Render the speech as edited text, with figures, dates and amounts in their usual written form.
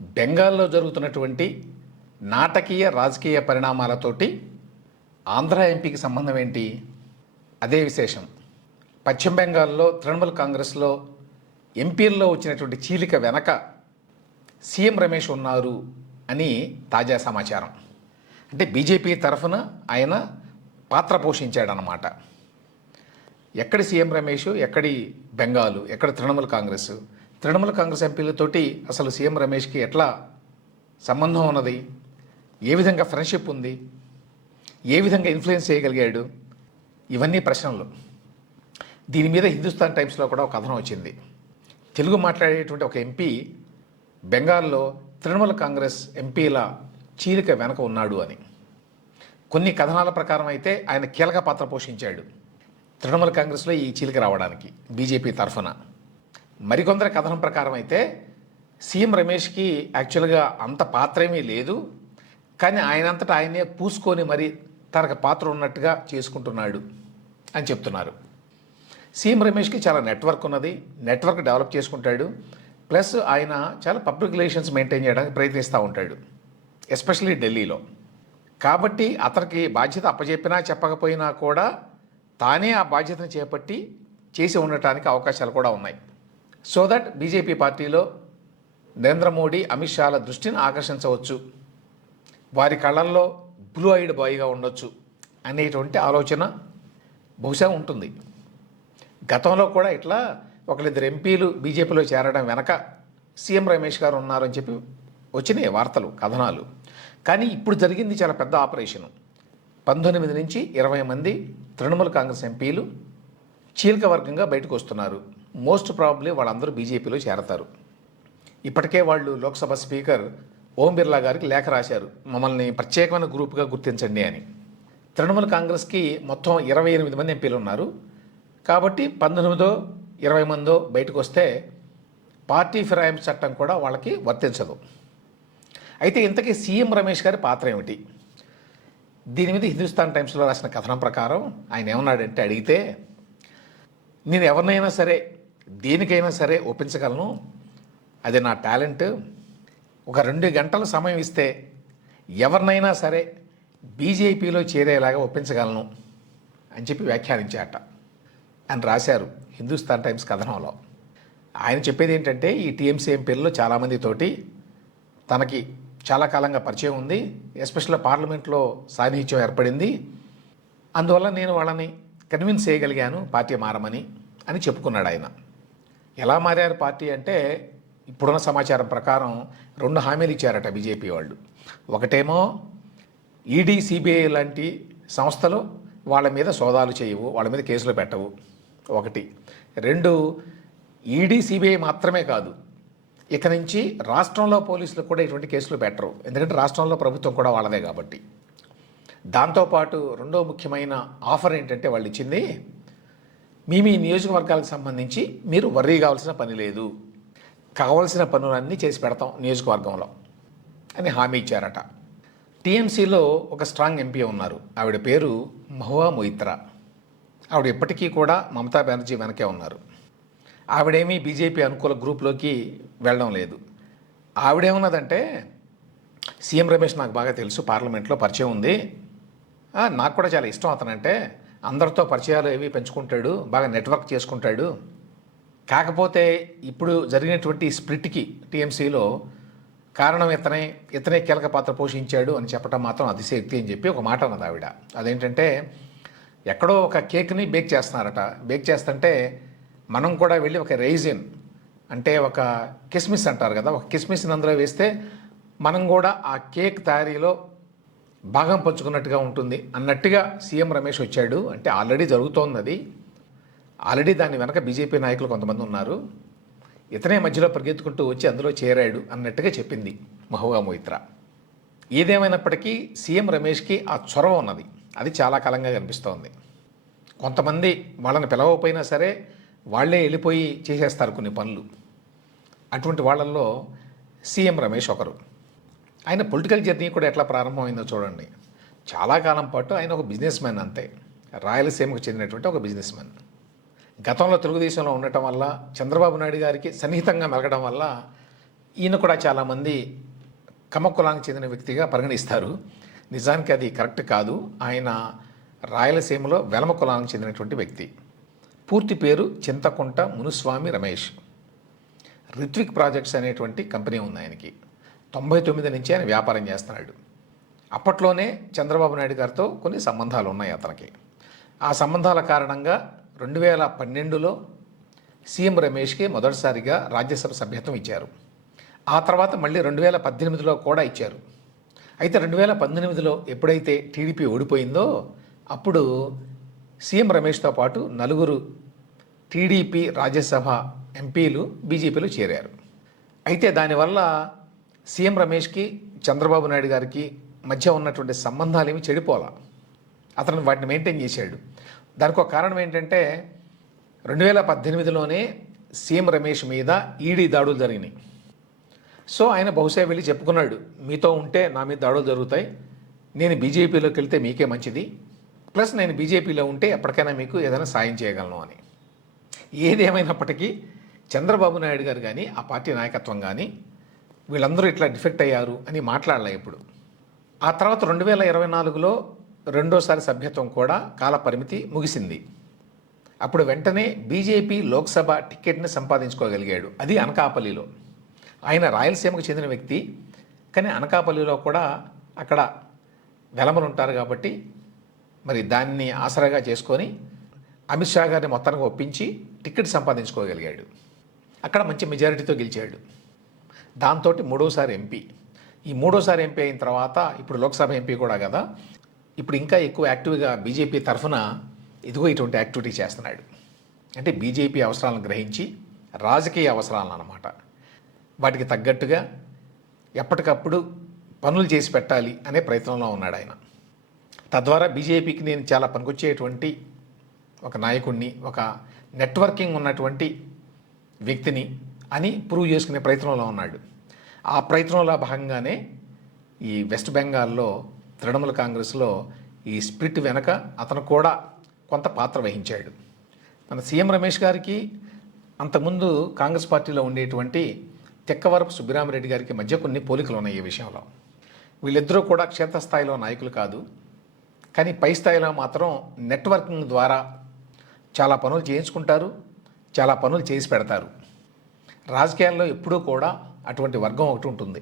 బెంగాల్లో జరుగుతున్నటువంటి నాటకీయ రాజకీయ పరిణామాలతోటి ఆంధ్ర ఎంపీకి సంబంధం ఏంటి? అదే విశేషం. పశ్చిమ బెంగాల్లో తృణమూల్ కాంగ్రెస్లో ఎంపీల్లో వచ్చినటువంటి చీలిక వెనక సీఎం రమేష్ ఉన్నారు అని తాజా సమాచారం. అంటే బీజేపీ తరఫున ఆయన పాత్ర పోషించాడనమాట. ఎక్కడి సీఎం రమేష్, ఎక్కడి బెంగాలు, ఎక్కడ తృణమూల్ కాంగ్రెస్? తృణమూల్ కాంగ్రెస్ ఎంపీలతోటి అసలు సీఎం రమేష్కి ఎట్లా సంబంధం ఉన్నది? ఏ విధంగా ఫ్రెండ్షిప్ ఉంది? ఏ విధంగా ఇన్ఫ్లుయెన్స్ చేయగలిగాడు? ఇవన్నీ ప్రశ్నలు. దీని మీద హిందుస్థాన్ టైమ్స్లో కూడా ఒక కథనం వచ్చింది. తెలుగు మాట్లాడేటువంటి ఒక ఎంపీ బెంగాల్లో తృణమూల్ కాంగ్రెస్ ఎంపీల చీలిక వెనక ఉన్నాడు అని. కొన్ని కథనాల ప్రకారం అయితే ఆయన కీలక పాత్ర పోషించాడు తృణమూల్ కాంగ్రెస్లో ఈ చీలిక రావడానికి బీజేపీ తరఫున. మరికొందరి కథనం ప్రకారం అయితే సీఎం రమేష్కి యాక్చువల్గా అంత పాత్ర ఏమీ లేదు, కానీ ఆయనంతటా ఆయనే పూసుకొని మరి తనకు పాత్ర ఉన్నట్టుగా చేసుకుంటున్నాడు అని చెప్తున్నారు. సీఎం రమేష్కి చాలా నెట్వర్క్ ఉన్నది, నెట్వర్క్ డెవలప్ చేసుకుంటాడు. ప్లస్ ఆయన చాలా పబ్లిక్ రిలేషన్స్ మెయింటైన్ చేయడానికి ప్రయత్నిస్తూ ఉంటాడు, ఎస్పెషల్లీ ఢిల్లీలో. కాబట్టి అతనికి బాధ్యత అప్పచెప్పినా చెప్పకపోయినా కూడా తానే ఆ బాధ్యతను చేపట్టి చేసి ఉండటానికి అవకాశాలు కూడా ఉన్నాయి. సో దట్ బీజేపీ పార్టీలో నరేంద్ర మోడీ, అమిత్ షాల దృష్టిని ఆకర్షించవచ్చు, వారి కళ్ళల్లో బ్లూ ఐడ్ బాయ్గా ఉండొచ్చు అనేటువంటి ఆలోచన బహుశా ఉంటుంది. గతంలో కూడా ఇట్లా ఒకరిద్దరు ఎంపీలు బీజేపీలో చేరడం వెనక సీఎం రమేష్ గారు ఉన్నారని చెప్పి వచ్చినాయి వార్తలు, కథనాలు. కానీ ఇప్పుడు జరిగింది చాలా పెద్ద ఆపరేషను. 19 నుంచి 20 మంది తృణమూల్ కాంగ్రెస్ ఎంపీలు చీలిక వర్గంగా బయటకు వస్తున్నారు. మోస్ట్ ప్రాబబ్లీ వాళ్ళందరూ బీజేపీలో చేరతారు. ఇప్పటికే వాళ్ళు లోక్సభ స్పీకర్ ఓం బిర్లా గారికి లేఖ రాశారు, మమ్మల్ని ప్రత్యేకమైన గ్రూప్గా గుర్తించండి అని. తృణమూల్ కాంగ్రెస్కి మొత్తం 28 మంది ఎంపీలు ఉన్నారు. కాబట్టి 19 20 మందో బయటకు వస్తే పార్టీ ఫిరాయింపు చట్టం కూడా వాళ్ళకి వర్తించదు. అయితే ఇంతకీ సీఎం రమేష్ గారి పాత్ర ఏమిటి? దీని మీద హిందుస్థాన్ టైమ్స్లో రాసిన కథనం ప్రకారం ఆయన ఏమన్నాడంటే, అడిగితే నేను ఎవరినైనా సరే దేనికైనా సరే ఒప్పించగలను, అది నా టాలెంట్. ఒక 2 గంటల సమయం ఇస్తే ఎవరినైనా సరే బీజేపీలో చేరేలాగా ఒప్పించగలను అని చెప్పి వ్యాఖ్యానించాట అని రాశారు హిందుస్థాన్ టైమ్స్ కథనంలో. ఆయన చెప్పేది ఏంటంటే, ఈ టీఎంసీ ఎంపీల్లో చాలామందితోటి తనకి చాలా కాలంగా పరిచయం ఉంది, ఎస్పెషల్లీ పార్లమెంట్లో సాన్నిహిత్యం ఏర్పడింది, అందువల్ల నేను వాళ్ళని కన్విన్స్ చేయగలిగాను పార్టీ మారమని అని చెప్పుకున్నాడు ఆయన. ఎలా మారారు పార్టీ అంటే, ఇప్పుడున్న సమాచారం ప్రకారం 2 హామీలు ఇచ్చారట బీజేపీ వాళ్ళు. ఒకటేమో ఈడీ, సిబిఐ లాంటి సంస్థలు వాళ్ళ మీద సోదాలు చేయవు, వాళ్ళ మీద కేసులు పెట్టవు, ఒకటి. 2, ఈడీ, సిబిఐ మాత్రమే కాదు, ఇక నుంచి రాష్ట్రంలో పోలీసులు కూడా ఇటువంటి కేసులు పెట్టరు, ఎందుకంటే రాష్ట్రంలో ప్రభుత్వం కూడా వాళ్ళదే కాబట్టి. దాంతోపాటు రెండో ముఖ్యమైన ఆఫర్ ఏంటంటే వాళ్ళు ఇచ్చింది, మీ నియోజకవర్గాలకు సంబంధించి మీరు వర్రీ కావాల్సిన పని లేదు, కావాల్సిన పనులన్నీ చేసి పెడతాం నియోజకవర్గంలో అని హామీ ఇచ్చారట. టీఎంసీలో ఒక స్ట్రాంగ్ ఎంపీ ఉన్నారు, ఆవిడ పేరు మహువా మొయిత్రా. ఆవిడ ఇప్పటికీ కూడా మమతా బెనర్జీ వెనకే ఉన్నారు. ఆవిడేమీ బీజేపీ అనుకూల గ్రూప్లోకి వెళ్ళడం లేదు. ఆవిడేమన్నదంటే, సీఎం రమేష్ నాకు బాగా తెలుసు, పార్లమెంట్లో పరిచయం ఉంది, నాకు కూడా చాలా ఇష్టం అతనంటే, అందరితో పరిచయాలు ఏవి పెంచుకుంటాడు, బాగా నెట్వర్క్ చేసుకుంటాడు. కాకపోతే ఇప్పుడు జరిగినటువంటి స్ప్లిట్కి టీఎంసీలో కారణం ఇతనే కీలక పాత్ర పోషించాడు అని చెప్పడం మాత్రం అతిశయోక్తి అని చెప్పి ఒక మాట అన్నది ఆవిడ. అదేంటంటే, ఎక్కడో ఒక కేక్ని బేక్ చేస్తున్నారట. బేక్ చేస్తుంటే మనం కూడా వెళ్ళి ఒక రైజిన్ అంటే ఒక కిస్మిస్ అంటారు కదా, ఒక కిస్మిస్ని అందులో వేస్తే మనం కూడా ఆ కేక్ తయారీలో భాగం పంచుకున్నట్టుగా ఉంటుంది అన్నట్టుగా సీఎం రమేష్ వచ్చాడు. అంటే ఆల్రెడీ జరుగుతోంది అది, ఆల్రెడీ దాని వెనక బీజేపీ నాయకులు కొంతమంది ఉన్నారు, ఇతనే మధ్యలో పరిగెత్తుకుంటూ వచ్చి అందులో చేరాడు అన్నట్టుగా చెప్పింది మహువా మొయిత్రా. ఏదేమైనప్పటికీ సీఎం రమేష్కి ఆ చొరవ ఉన్నది, అది చాలా కాలంగా కనిపిస్తోంది. కొంతమంది వాళ్ళని పిలవకపోయినా సరే వాళ్ళే వెళ్ళిపోయి చేసేస్తారు కొన్ని పనులు. అటువంటి వాళ్ళల్లో సీఎం రమేష్ ఒకరు. ఆయన పొలిటికల్ జర్నీ కూడా ఎట్లా ప్రారంభమైందో చూడండి. చాలా కాలం పాటు ఆయన ఒక బిజినెస్ మ్యాన్, అంతే, రాయలసీమకు చెందినటువంటి ఒక బిజినెస్ మ్యాన్. గతంలో తెలుగుదేశంలో ఉండటం వల్ల, చంద్రబాబు నాయుడు గారికి సన్నిహితంగా మెలగడం వల్ల ఈయన కూడా చాలామంది కమ్మ కులానికి చెందిన వ్యక్తిగా పరిగణిస్తారు. నిజానికి అది కరెక్ట్ కాదు. ఆయన రాయలసీమలో వెలమ కులానికి చెందినటువంటి వ్యక్తి. పూర్తి పేరు చింతకుంట మునుస్వామి రమేష్. రిత్విక్ ప్రాజెక్ట్స్ అనేటువంటి కంపెనీ ఉంది ఆయనకి. 99 నుంచి ఆయన వ్యాపారం చేస్తున్నాడు. అప్పట్లోనే చంద్రబాబు నాయుడు గారితో కొన్ని సంబంధాలు ఉన్నాయి అతనికి. ఆ సంబంధాల కారణంగా 2012లో సీఎం రమేష్కి మొదటిసారిగా రాజ్యసభ సభ్యత్వం ఇచ్చారు. ఆ తర్వాత మళ్ళీ 2018లో కూడా ఇచ్చారు. అయితే 2018లో ఎప్పుడైతే టీడీపీ ఓడిపోయిందో అప్పుడు సీఎం రమేష్తో పాటు 4 టీడీపీ రాజ్యసభ ఎంపీలు బీజేపీలో చేరారు. అయితే దానివల్ల సీఎం రమేష్కి చంద్రబాబు నాయుడు గారికి మధ్య ఉన్నటువంటి సంబంధాలు ఏమి చెడిపోలా. అతను వాటిని మెయింటైన్ చేశాడు. దానికి ఒక కారణం ఏంటంటే 2018లోనే సీఎం రమేష్ మీద ఈడీ దాడులు జరిగినాయి. సో ఆయన బహుశా వెళ్ళి చెప్పుకున్నాడు, మీతో ఉంటే నా మీద దాడులు జరుగుతాయి, నేను బీజేపీలోకి వెళ్తే మీకే మంచిది, ప్లస్ నేను బీజేపీలో ఉంటే ఎప్పటికైనా మీకు ఏదైనా సాయం చేయగలను అని. ఏదేమైనప్పటికీ చంద్రబాబు నాయుడు గారు కానీ ఆ పార్టీ నాయకత్వం కానీ వీళ్ళందరూ ఇట్లా డిఫెక్ట్ అయ్యారు అని మాట్లాడలే ఇప్పుడు. ఆ తర్వాత 2024లో రెండోసారి సభ్యత్వం కూడా కాల పరిమితి ముగిసింది. అప్పుడు వెంటనే బీజేపీ లోక్సభ టికెట్ని సంపాదించుకోగలిగాడు. అది అనకాపల్లిలో. ఆయన రాయలసీమకు చెందిన వ్యక్తి, కానీ అనకాపల్లిలో కూడా అక్కడ వెలమలు ఉంటారు కాబట్టి మరి దాన్ని ఆసరాగా చేసుకొని అమిత్ షా గారిని మొత్తానికి ఒప్పించి టికెట్ సంపాదించుకోగలిగాడు. అక్కడ మంచి మెజారిటీతో గెలిచాడు. దాంతో మూడోసారి ఎంపీ. ఈ మూడోసారి ఎంపీ అయిన తర్వాత ఇప్పుడు లోక్సభ ఎంపీ కూడా కదా, ఇప్పుడు ఇంకా ఎక్కువ యాక్టివ్గా బీజేపీ తరఫున ఇదిగో ఇటువంటి యాక్టివిటీ చేస్తున్నాడు. అంటే బీజేపీ అవసరాలను గ్రహించి రాజకీయ అవసరాలను అన్నమాట, వాటికి తగ్గట్టుగా ఎప్పటికప్పుడు పనులు చేసి పెట్టాలి అనే ప్రయత్నంలో ఉన్నాడు ఆయన. తద్వారా బీజేపీకి నేను చాలా పనికొచ్చేటువంటి ఒక నాయకుడిని, ఒక నెట్వర్కింగ్ ఉన్నటువంటి వ్యక్తిని అని ప్రూవ్ చేసుకునే ప్రయత్నంలో ఉన్నాడు. ఆ ప్రయత్నంలో భాగంగానే ఈ వెస్ట్ బెంగాల్లో తృణమూల్ కాంగ్రెస్లో ఈ స్ప్లిట్ వెనక అతను కూడా కొంత పాత్ర వహించాడు. మన సీఎం రమేష్ గారికి అంతకుముందు కాంగ్రెస్ పార్టీలో ఉండేటువంటి తెక్కవరపు సుబ్బిరామిరెడ్డి గారికి మధ్య కొన్ని పోలికలు ఉన్నాయి ఈ విషయంలో. వీళ్ళిద్దరూ కూడా క్షేత్రస్థాయిలో నాయకులు కాదు, కానీ పై స్థాయిలో మాత్రం నెట్వర్కింగ్ ద్వారా చాలా పనులు చేయించుకుంటారు, చాలా పనులు చేసి పెడతారు. రాజకీయాల్లో ఎప్పుడూ కూడా అటువంటి వర్గం ఒకటి ఉంటుంది.